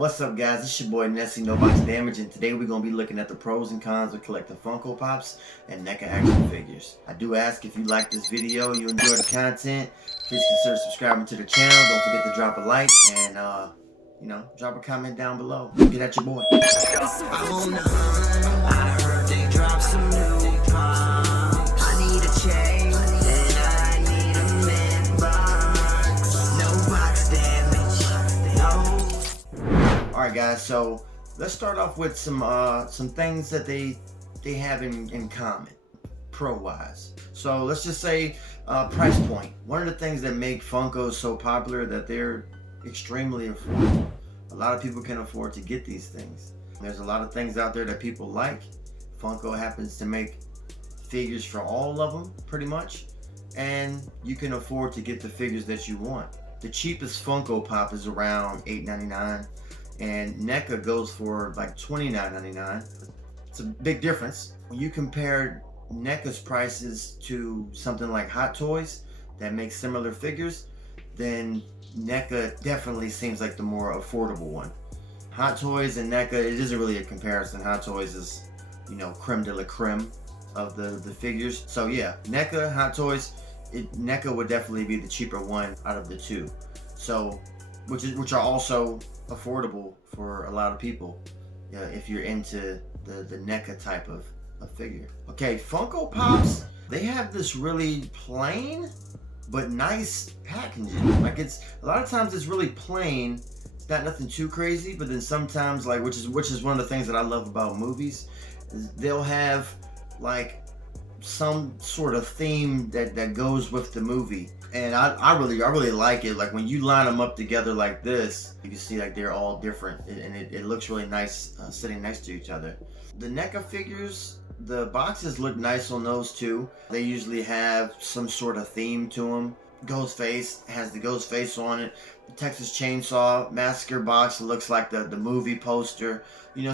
What's up, guys? It's your boy NECA, noboxdamage, and today we're going to be looking at the pros and cons of collecting Funko Pops and NECA action figures. I do ask if you like this video, you enjoy the content, please consider subscribing to the channel. Don't forget to drop a like and, drop a comment down below. Get at your boy. I'm on the hunt. I heard they dropped some new pops. I need a change and I need a man box. No box damage. No. Alright guys, so let's start off with some things that they have in common, pro-wise. So let's just say price point. One of the things that make Funko so popular that they're extremely affordable. A lot of people can afford to get these things. There's a lot of things out there that people like. Funko happens to make figures for all of them, pretty much. And you can afford to get the figures that you want. The cheapest Funko Pop is around $8.99. And NECA goes for like $29.99. It's a big difference. When you compare NECA's prices to something like Hot Toys that makes similar figures, then NECA definitely seems like the more affordable one. Hot Toys and NECA, it isn't really a comparison. Hot Toys is, creme de la creme of the figures. So yeah, NECA, Hot Toys, NECA would definitely be the cheaper one out of the two. So, which are also affordable for a lot of people if you're into the NECA type of figure. Okay, Funko Pops, they have this really plain but nice packaging. Like, it's a lot of times it's really plain. It's not nothing too crazy, but then sometimes, like, which is one of the things that I love about movies, is they'll have like some sort of theme that goes with the movie. And I really like it. Like when you line them up together like this, you can see like they're all different, and it looks really nice sitting next to each other. The NECA figures, the boxes look nice on those too. They usually have some sort of theme to them. Ghostface has the Ghostface on it. The Texas Chainsaw Massacre box looks like the movie poster.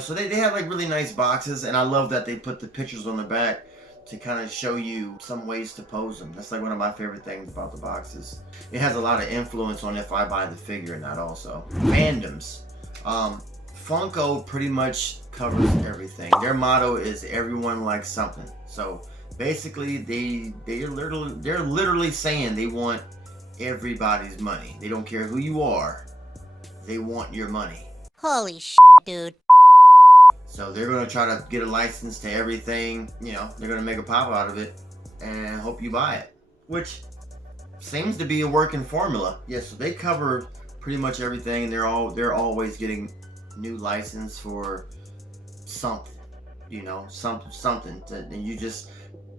So they have like really nice boxes, and I love that they put the pictures on the back to kind of show you some ways to pose them. That's like one of my favorite things about the boxes. It has a lot of influence on if I buy the figure or not also. Fandoms. Funko pretty much covers everything. Their motto is everyone likes something. So basically they're literally saying they want everybody's money. They don't care who you are. They want your money. Holy shit, dude. So they're going to try to get a license to everything. They're going to make a pop out of it and hope you buy it, which seems to be a working formula. Yeah, so they cover pretty much everything. They're always getting new license for something, something. And you just,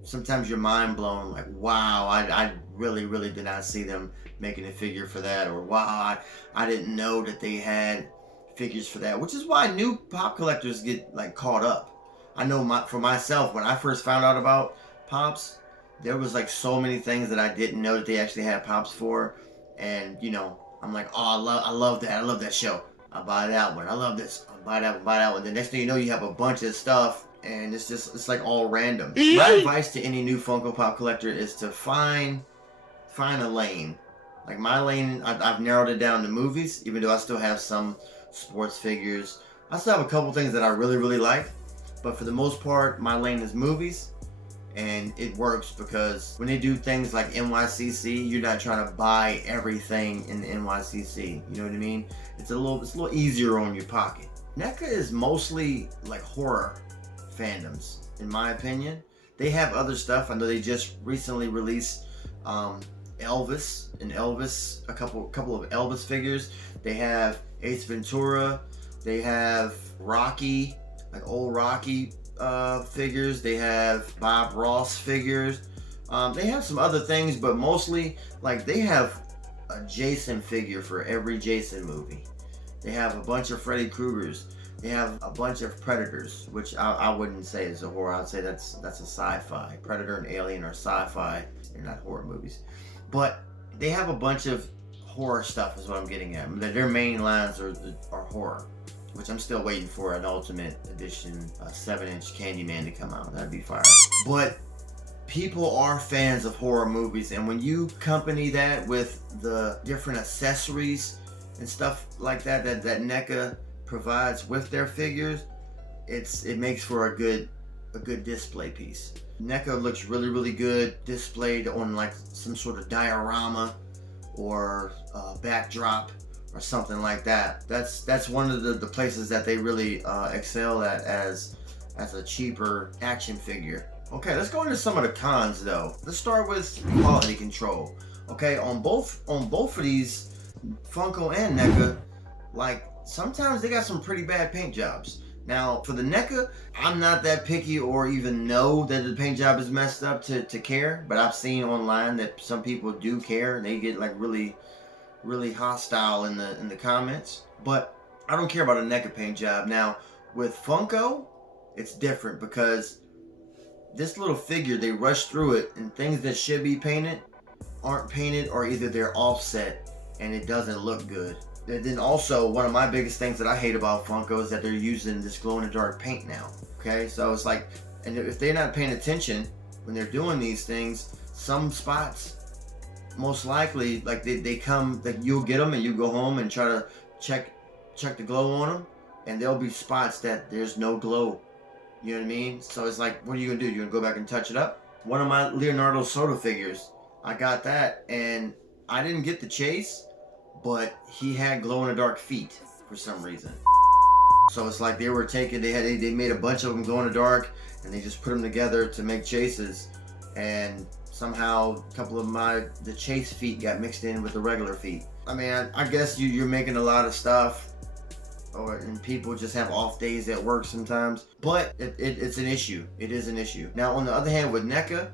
sometimes you're mind blown, like, wow, I really did not see them making a figure for that, or wow, I didn't know that they had figures for that, which is why new pop collectors get like caught up. I know for myself, when I first found out about pops, there was like so many things that I didn't know that they actually had pops for, and I'm like, oh, I love that show, I buy that one, I love this, I buy that one. The next thing you know, you have a bunch of stuff, and it's like all random. My advice to any new Funko Pop collector is to find a lane. Like my lane, I've narrowed it down to movies, even though I still have some sports figures. I still have a couple things that I really like, but for the most part my lane is movies, and it works because when they do things like NYCC, you're not trying to buy everything in the NYCC, you know what I mean? It's a little easier on your pocket. NECA is mostly like horror fandoms, in my opinion. They have other stuff. I know they just recently released Elvis, a couple of Elvis figures. They have Ace Ventura, they have Rocky, like old Rocky figures. They have Bob Ross figures. They have some other things, but mostly like they have a Jason figure for every Jason movie. They have a bunch of Freddy Kruegers. They have a bunch of Predators, which I wouldn't say is a horror. I'd say that's a sci-fi. Predator and Alien are sci-fi. They're not horror movies. But they have a bunch of horror stuff is what I'm getting at. Their main lines are horror, which I'm still waiting for an Ultimate Edition 7-inch Candyman to come out. That'd be fire. But people are fans of horror movies, and when you accompany that with the different accessories and stuff like that NECA provides with their figures, it makes for a good display piece. NECA looks really good displayed on like some sort of diorama or backdrop or something like that. That's one of the places that they really excel at as a cheaper action figure. Okay, let's go into some of the cons though. Let's start with quality control. Okay, on both of these, Funko and NECA, like sometimes they got some pretty bad paint jobs. Now for the NECA, I'm not that picky or even know that the paint job is messed up to care, but I've seen online that some people do care and they get like really hostile in the comments. But I don't care about a NECA paint job. Now with Funko, it's different because this little figure, they rush through it and things that should be painted aren't painted, or either they're offset and it doesn't look good. And then also, one of my biggest things that I hate about Funko is that they're using this glow-in-the-dark paint now. Okay, so it's like, and if they're not paying attention when they're doing these things, some spots, most likely, like they come, like you'll get them and you go home and try to check the glow on them, and there'll be spots that there's no glow. You know what I mean? So it's like, what are you gonna do? You're gonna go back and touch it up? One of my Leonardo Soda figures, I got that, and I didn't get the chase, but he had glow-in-the-dark feet for some reason. So it's like they were taking, they made a bunch of them glow-in-the-dark, and they just put them together to make chases, and somehow a couple of the chase feet got mixed in with the regular feet. I mean, I guess you're making a lot of stuff, and people just have off days at work sometimes, but it's an issue. It is an issue. Now on the other hand, with NECA,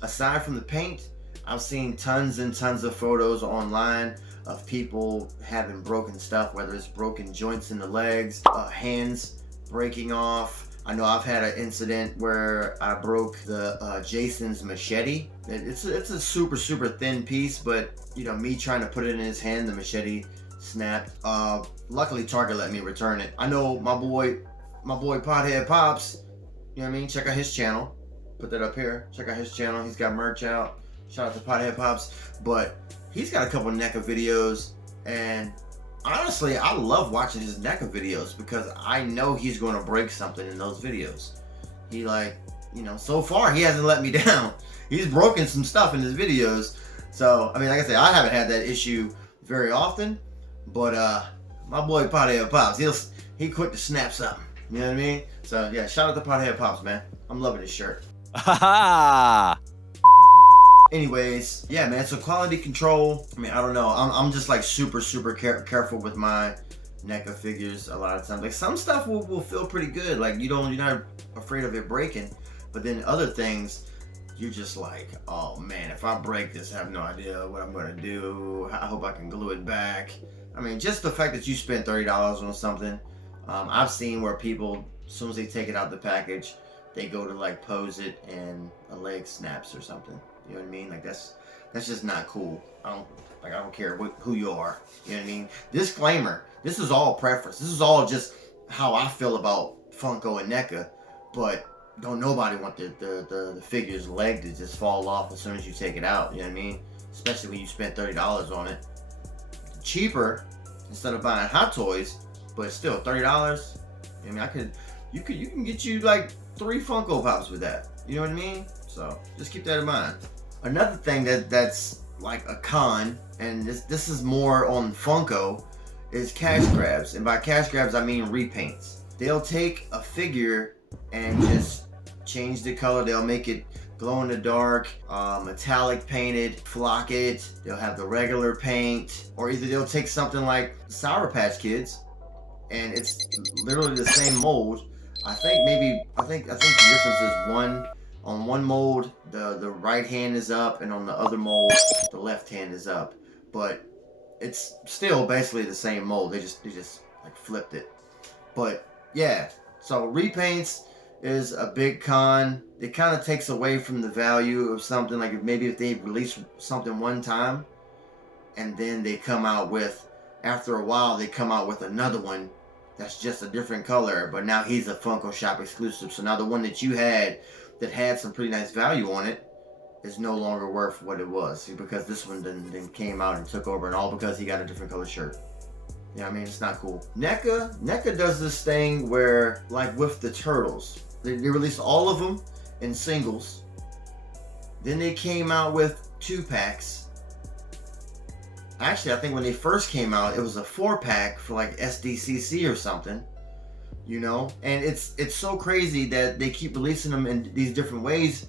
aside from the paint, I've seen tons and tons of photos online of people having broken stuff, whether it's broken joints in the legs, hands breaking off. I know I've had an incident where I broke the Jason's machete. It's a super thin piece, but you know, me trying to put it in his hand, the machete snapped. Luckily Target let me return it. I know my boy Pothead Pops, you know what I mean? Check out his channel. Put that up here. Check out his channel. He's got merch out. Shout out to Pothead Pops. But he's got a couple NECA videos, and honestly, I love watching his NECA videos because I know he's going to break something in those videos. He, like, you know, so far he hasn't let me down. He's broken some stuff in his videos. So, I mean, like I said, I haven't had that issue very often, but my boy Pothead Pops, he quick to snap something. You know what I mean? So yeah, shout out to Pothead Pops, man. I'm loving his shirt. Anyways, yeah, man, so quality control, I mean, I don't know. I'm just like super careful with my NECA figures a lot of times. Like some stuff will feel pretty good. Like you're not afraid of it breaking. But then other things, you're just like, oh man, if I break this, I have no idea what I'm gonna do. I hope I can glue it back. I mean, just the fact that you spent $30 on something. I've seen where people, as soon as they take it out the package, they go to like pose it and a leg snaps or something. You know what I mean? Like that's just not cool. I don't care who you are. You know what I mean? Disclaimer: this is all preference. This is all just how I feel about Funko and NECA. But don't nobody want the figure's leg to just fall off as soon as you take it out. You know what I mean? Especially when you spent $30 on it. Cheaper instead of buying Hot Toys, but still $30. I mean, you can get you like 3 Funko Pops with that. You know what I mean? So just keep that in mind. Another thing that's like a con, and this is more on Funko, is cash grabs. And by cash grabs, I mean repaints. They'll take a figure and just change the color. They'll make it glow in the dark, metallic painted, flock it. They'll have the regular paint, or either they'll take something like Sour Patch Kids, and it's literally the same mold. I think the difference is on one mold, the right hand is up, and on the other mold, the left hand is up. But it's still basically the same mold. They just like flipped it. But yeah, so repaints is a big con. It kind of takes away from the value of something. Like if they release something one time, and then they come out with, after a while, they come out with another one that's just a different color, but now he's a Funko Shop exclusive. So now the one that you had that had some pretty nice value on it is no longer worth what it was, because this one then came out and took over, and all because he got a different color shirt. Yeah, I mean, it's not cool. NECA does this thing where, like with the turtles, they released all of them in singles. Then they came out with 2-packs. Actually, I think when they first came out, it was a 4-pack for like SDCC or something. You know, and it's so crazy that they keep releasing them in these different ways,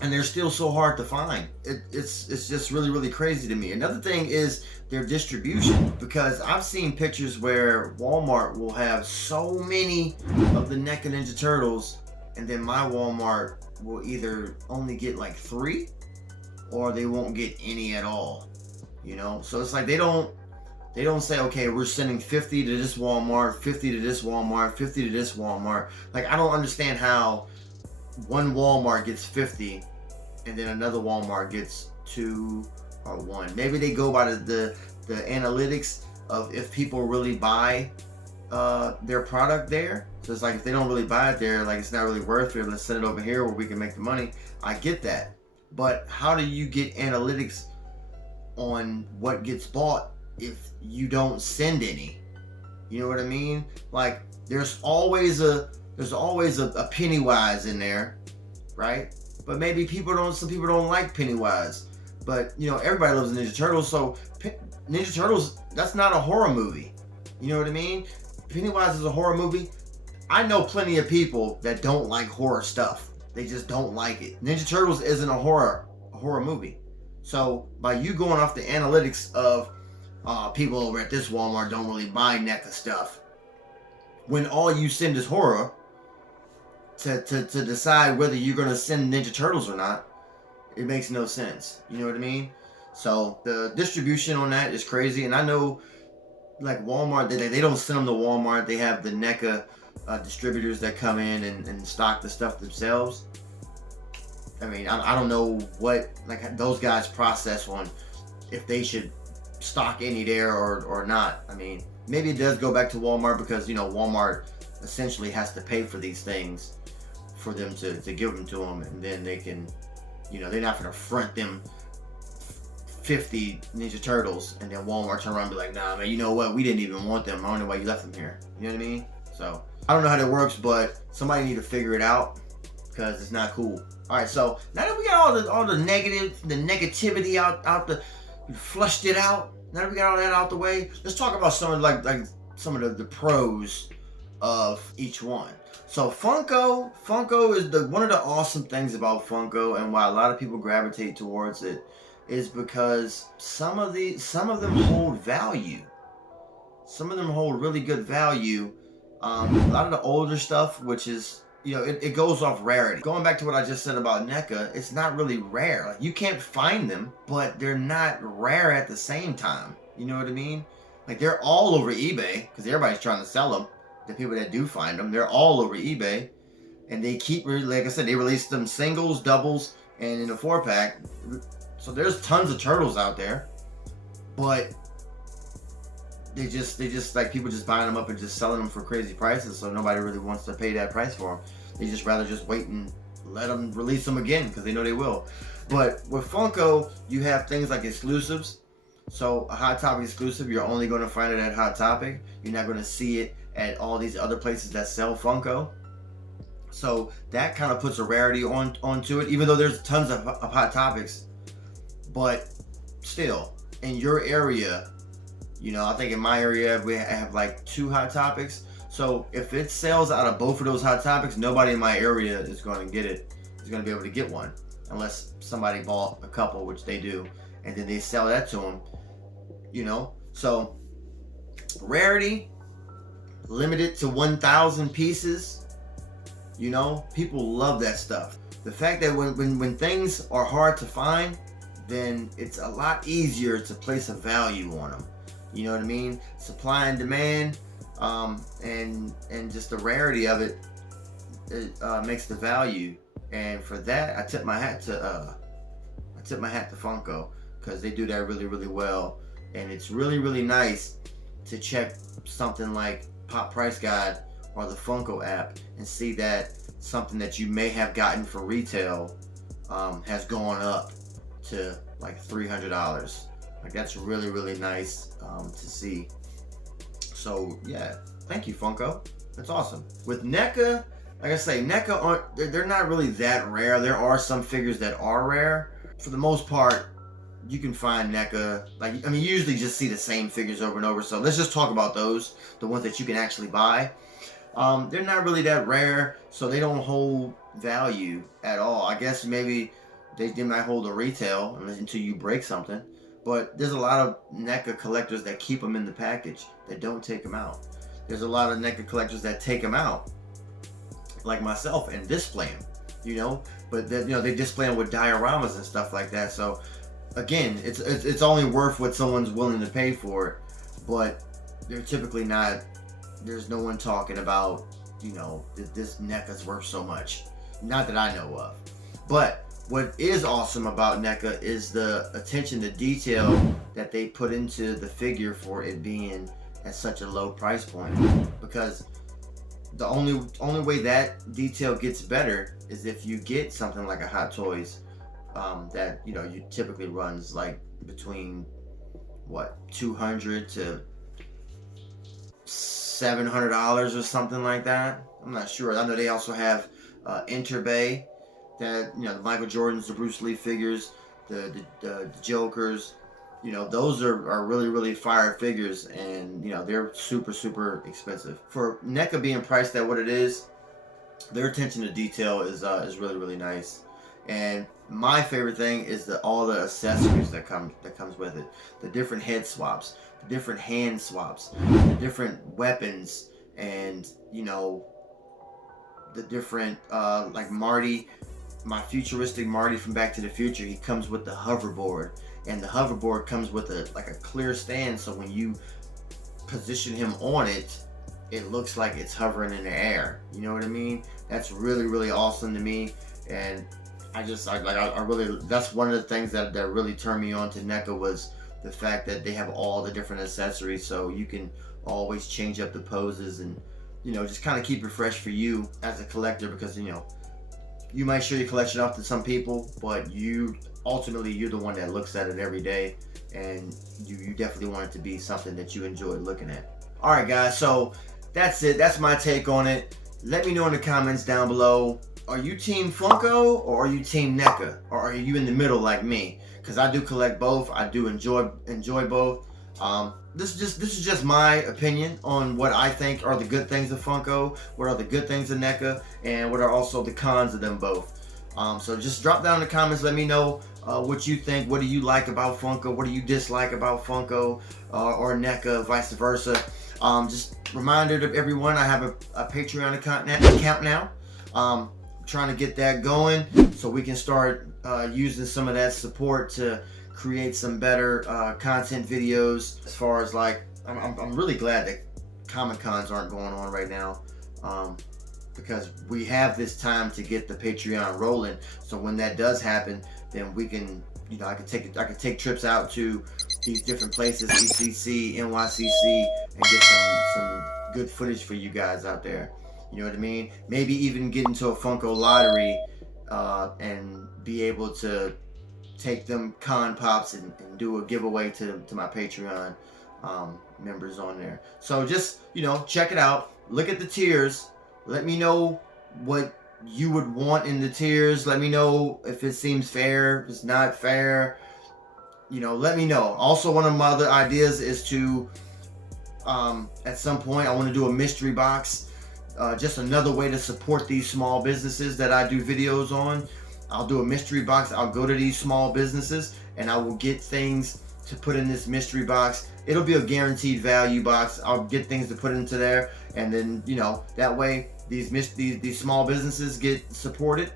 and they're still so hard to find. It's just really, really crazy to me. Another thing is their distribution, because I've seen pictures where Walmart will have so many of the NECA Ninja Turtles, and then my Walmart will either only get like 3 or they won't get any at all. You know, so it's like they don't say, okay, we're sending 50 to this Walmart, 50 to this Walmart, 50 to this Walmart. Like, I don't understand how one Walmart gets 50 and then another Walmart gets 2 or 1. Maybe they go by the analytics of if people really buy their product there. So it's like, if they don't really buy it there, like, it's not really worth it. Let's send it over here where we can make the money. I get that. But how do you get analytics on what gets bought if you don't send any? You know what I mean? Like, there's always a Pennywise in there, right? But maybe some people don't like Pennywise. But, you know, everybody loves Ninja Turtles, so Ninja Turtles, that's not a horror movie. You know what I mean? Pennywise is a horror movie. I know plenty of people that don't like horror stuff. They just don't like it. Ninja Turtles isn't a horror movie. So by you going off the analytics of people over at this Walmart don't really buy NECA stuff, when all you send is horror, to decide whether you're going to send Ninja Turtles or not, it makes no sense. You know what I mean? So the distribution on that is crazy. And I know, like, Walmart, they don't send them to Walmart. They have the NECA distributors that come in and stock the stuff themselves. I mean, I don't know what, like, those guys process on if they should stock any there or not. I mean, maybe it does go back to Walmart because, you know, Walmart essentially has to pay for these things for them to give them to them, and then they can, you know, they're not going to front them 50 Ninja Turtles and then Walmart turn around and be like, nah, man, you know what, we didn't even want them. I don't know why you left them here. You know what I mean? So I don't know how that works, but somebody need to figure it out because it's not cool. All right, so now that we got all the negativity out we flushed it out. Now that we got all that out the way, let's talk about some of like some of the pros of each one. So Funko is one of the awesome things about Funko, and why a lot of people gravitate towards it is because some of them hold value. Some of them hold really good value. A lot of the older stuff, which is, you know, it goes off rarity. Going back to what I just said about NECA, it's not really rare. Like, you can't find them, but they're not rare at the same time. You know what I mean? Like, they're all over eBay because everybody's trying to sell them. The people that do find them, they're all over eBay, and they keep, like I said, they release them singles, doubles, and in a 4-pack. So there's tons of turtles out there, but they just like, people just buying them up and just selling them for crazy prices. So nobody really wants to pay that price for them. They just rather just wait and let them release them again because they know they will. But with Funko, you have things like exclusives. So a Hot Topic exclusive, you're only going to find it at Hot Topic. You're not going to see it at all these other places that sell Funko. So that kind of puts a rarity onto it, even though there's tons of Hot Topics. But still, in your area, you know, I think in my area we have like 2 Hot Topics. So if it sells out of both of those Hot Topics, nobody in my area is going to get it. Is going to be able to get one unless somebody bought a couple, which they do, and then they sell that to them. You know, so rarity, limited to 1,000 pieces. You know, people love that stuff. The fact that when things are hard to find, then it's a lot easier to place a value on them. You know what I mean? Supply and demand, and just the rarity of it makes the value. And for that, I tip my hat to Funko, because they do that really, really well. And it's really, really nice to check something like Pop Price Guide or the Funko app and see that something that you may have gotten for retail has gone up to like $300. Like, that's really, really nice to see. So yeah, thank you, Funko. That's awesome. With NECA, like I say, NECA aren't, they're not really that rare. There are some figures that are rare. For the most part, you can find NECA, like, I mean, you usually just see the same figures over and over. So let's just talk about those, the ones that you can actually buy. They're not really that rare, so they don't hold value at all. I guess maybe they might hold a retail until you break something. But there's a lot of NECA collectors that keep them in the package, that don't take them out. There's a lot of NECA collectors that take them out, like myself, and display them, you know. But that, you know, they display them with dioramas and stuff like that. So again, it's only worth what someone's willing to pay for it. But they're typically not. There's no one talking about, you know, this NECA's worth so much. Not that I know of. But what is awesome about NECA is the attention to detail that they put into the figure for it being at such a low price point. Because the only way that detail gets better is if you get something like a Hot Toys that, you know, you typically runs like between what, $200 to $700 or something like that. I'm not sure. I know they also have Interbay, that, you know, the Michael Jordans, the Bruce Lee figures, the Jokers, you know, those are really fire figures, and, you know, they're super expensive. For NECA being priced at what it is, their attention to detail is really nice. And my favorite thing is all the accessories that comes with it. The different head swaps, the different hand swaps, the different weapons, and, you know, the different like Marty, my futuristic Marty from Back to the Future. He comes with the hoverboard, and the hoverboard comes with a clear stand, so when you position him on it, it looks like it's hovering in the air. You know what I mean? That's really awesome to me. And I really, that's one of the things that really turned me on to NECA, was the fact that they have all the different accessories, so you can always change up the poses, and, you know, just kind of keep it fresh for you as a collector. Because, you know, you might show your collection off to some people, but ultimately you're the one that looks at it every day, and you definitely want it to be something that you enjoy looking at. All right, guys, so that's it. That's my take on it. Let me know in the comments down below. Are you Team Funko or are you Team NECA? Or are you in the middle like me? Because I do collect both. I do enjoy both. This is just my opinion on what I think are the good things of Funko, what are the good things of NECA, and what are also the cons of them both. So just drop down in the comments. Let me know what you think. What do you like about Funko? What do you dislike about Funko or NECA, vice versa? Just reminder to everyone, I have a Patreon account now. Trying to get that going so we can start using some of that support to create some better content videos. As far as, like, I'm really glad that Comic-Cons aren't going on right now, because we have this time to get the Patreon rolling. So when that does happen, then we can, you know, I could take trips out to these different places, ECC, NYCC, and get some good footage for you guys out there. You know what I mean? Maybe even get into a Funko lottery and be able to take them Con Pops and do a giveaway to my Patreon members on there. So just, you know, check it out. Look at the tiers. Let me know what you would want in the tiers. Let me know if it seems fair, if it's not fair. You know, let me know. Also, one of my other ideas is to, at some point, I want to do a mystery box. Just another way to support these small businesses that I do videos on. I'll do a mystery box. I'll go to these small businesses and I will get things to put in this mystery box. It'll be a guaranteed value box. I'll get things to put into there, and then, you know, that way these small businesses get supported,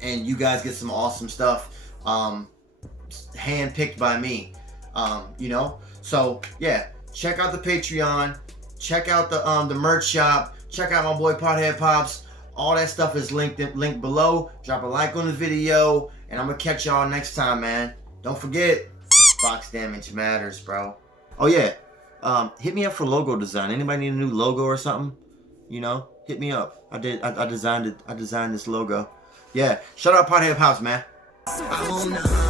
and you guys get some awesome stuff, hand-picked by me. You know, so yeah, check out the Patreon, check out the merch shop. Check out my boy Pothead Pops. All that stuff is linked below. Drop a like on the video, and I'm gonna catch y'all next time, man. Don't forget, box damage matters, bro. Oh yeah, hit me up for logo design. Anybody need a new logo or something? You know, hit me up. I designed it. I designed this logo. Yeah, shout out Pothead Pops, man. I'm on the hunt.